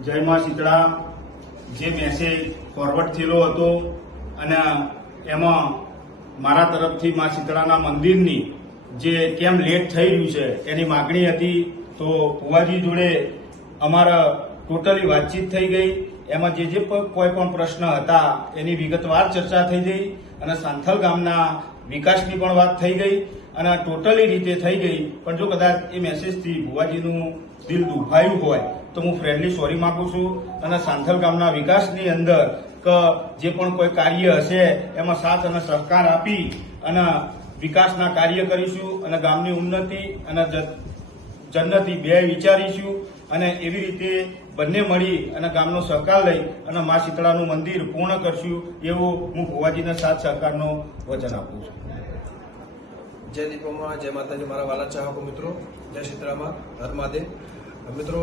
જય માં શીતળા જે મેસેજ ફોરવર્ડ થયેલો હતો અને એમાં મારા તરફથી માં શીતળાના મંદિરની જે કેમ લેટ થઈ રહ્યું છે એની માગણી હતી। તો ભુવાજી જોડે અમારા ટોટલી વાતચીત થઈ ગઈ। એમાં જે કોઈ પણ પ્રશ્ન હતા એની વિગતવાર ચર્ચા થઈ ગઈ અને સાંથલ ગામના વિકાસની પણ વાત થઈ ગઈ અને ટોટલી રીતે થઈ ગઈ। પણ જો કદાચ એ મેસેજથી ભુવાજીનું દિલ દુભાયું હોય તો હું ફ્રેન્ડલી સોરી માંગુ છું અને સાંથલ ગામના વિકાસની અંદર કે જે પણ કોઈ કાર્ય હશે એમાં સાથ અને સહકાર આપી અને વિકાસના કાર્ય કરીશું અને ગામની ઉન્નતિ અને જન્નતિ બે વિચારીશું અને એવી રીતે બંને મળી અને ગામનો સહકાર લઈ અને મા શીતળાનું મંદિર પૂર્ણ કરશું એવું હું ભુવાજીના સાથ સહકારનો વચન આપું છું। જય દીપોમાં, જય માતાજી, મારા વાલા ચાહકો મિત્રો, જય શીતળામાં, હર મહાદેવ મિત્રો।